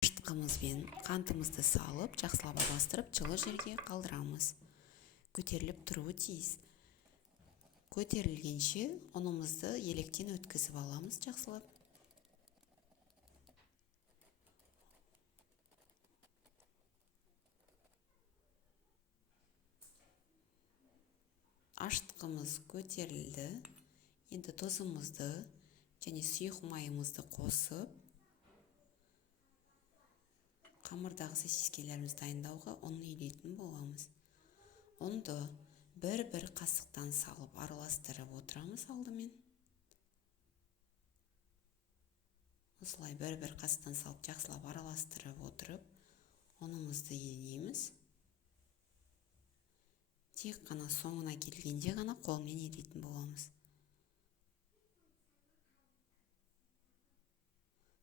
Ашытқымызбен қантымызды салып, жақсылап араластырып, жылы жерге қалдырамыз. Көтеріліп тұруы тиіс. Көтерілгенше ұнымызды електен өткізіп аламыз жақсылап. Ашытқымыз көтерілді. Енді тұзымызды және сұйық майымызды қосып, қамырдағы сосискелерімізді дайындауға ұн елейтін боламыз. Ұнды бір қасықтан салып араластырып отырамыз алдымен. Осылай бір қасықтан салып жақсылап араластырып отырып, ұнымызды елейміз. Тек қана соңына келгенде ғана қолмен елейтін боламыз.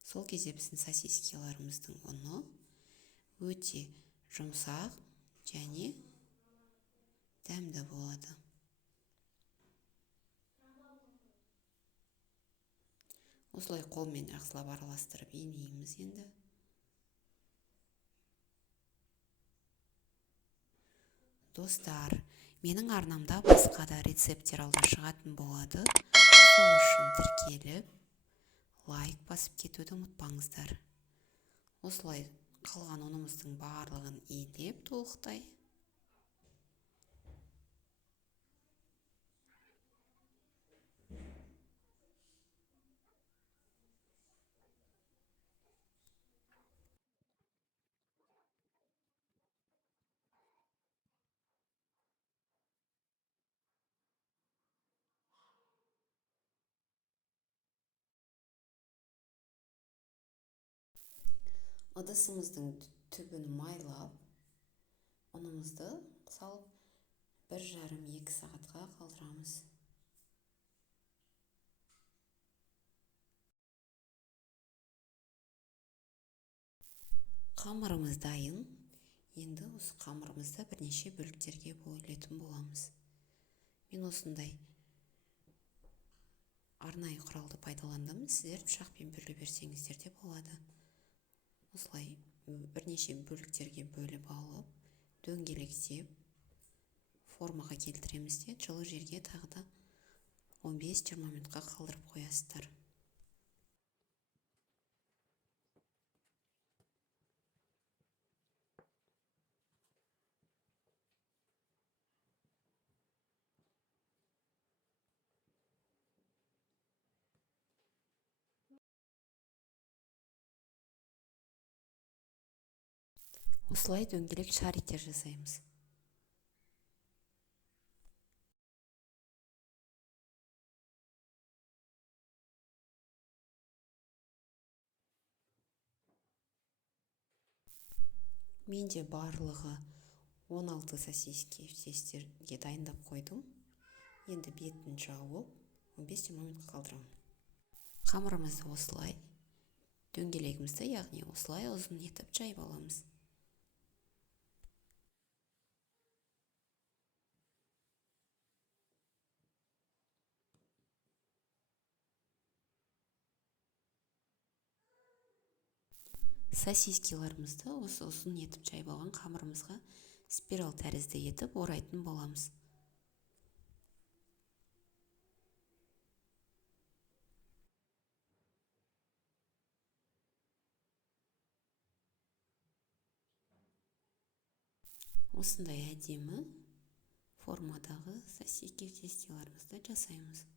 Сол кезде біздің сосискелеріміздің ұны өте жұмсақ және дәмді болады. Осылай қолмен жақсылап араластырып елейміз енді. Достар, менің арнамда басқа да рецепттер алда шығатын болады. Сол үшін тіркеліп, лайк басып кетуді ұмытпаңыздар. Осылай қалған ұнымыздың барлығын елеп толықтай. Ыдысымыздың түбін майлап, ұнымызды салып 1,5-2 сағатқа қалдырамыз. Қамырымыз дайын. Енді осы қамырымызды бірнеше бөліктерге бөлетін боламыз. Мен осындай арнайы құралды пайдаландым. Сіздер пышақпен бөле берсеңіздер де болады. Осылай бірнеше бөліктерге бөліп алып, дөңгелектеп формаға келтіреміз де жылы жерге тағы да 15-20 минутқа қалдырып қоясыздар. Осылай дөңгелек шариктер жасаймыз. Менде барлығы 16 сосискеге дайындап қойдым. Енді бетін жауып 15-20 минутқа қалдырамын. Қамырымызды осылай, дөңгелегімізді, яғни осылай ұзын етіп жайып аламыз. Сосискелерімізді осы ұзын етіп жайып алған қамырымызға спираль тәрізді етіп орайтын боламыз. Осындай әдемі формадағы сосискелерімізді жасаймыз.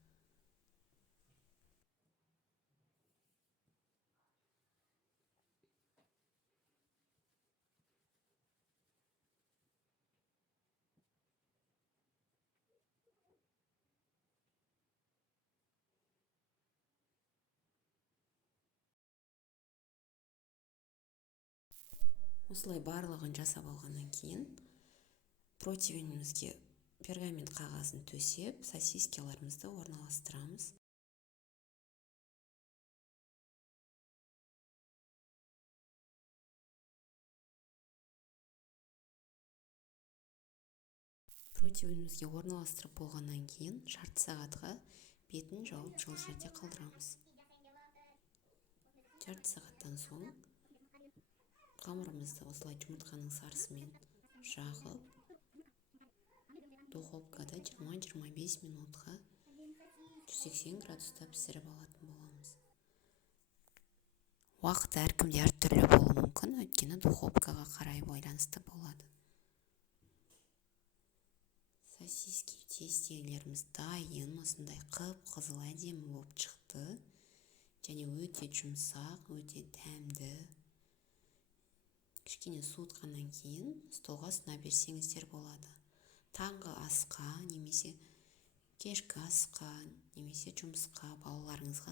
Осылай барлығын жасап алғаннан кейін противенімізге пергамент қағазын төсеп, сосискелерімізді орналастырамыз. Противенімізге орналастырып болғаннан кейін жарты сағатқа бетін жауып жылы жерде қалдырамыз. Жарты сағаттан соң Қамырымызды осылай жұмыртқаның сарысымен жағып, духовкада 20-25 минутқа 180 градуста пісіріп алатын боламыз. Уақыт әркімде әртүрлі болуы мүмкін, өйткені духовкаға қарай байланысты болады. Сосиски тестелеріміз дайын, осындай қып-қызыл әдемі болып шықты. Және өте жұмсақ, өте дәмді. Кішкене суытқаннан кейін столға сына берсеңіздер болады. Таңғы асқа, немесе кешкі асқа, немесе жұмысқа балаларыңызға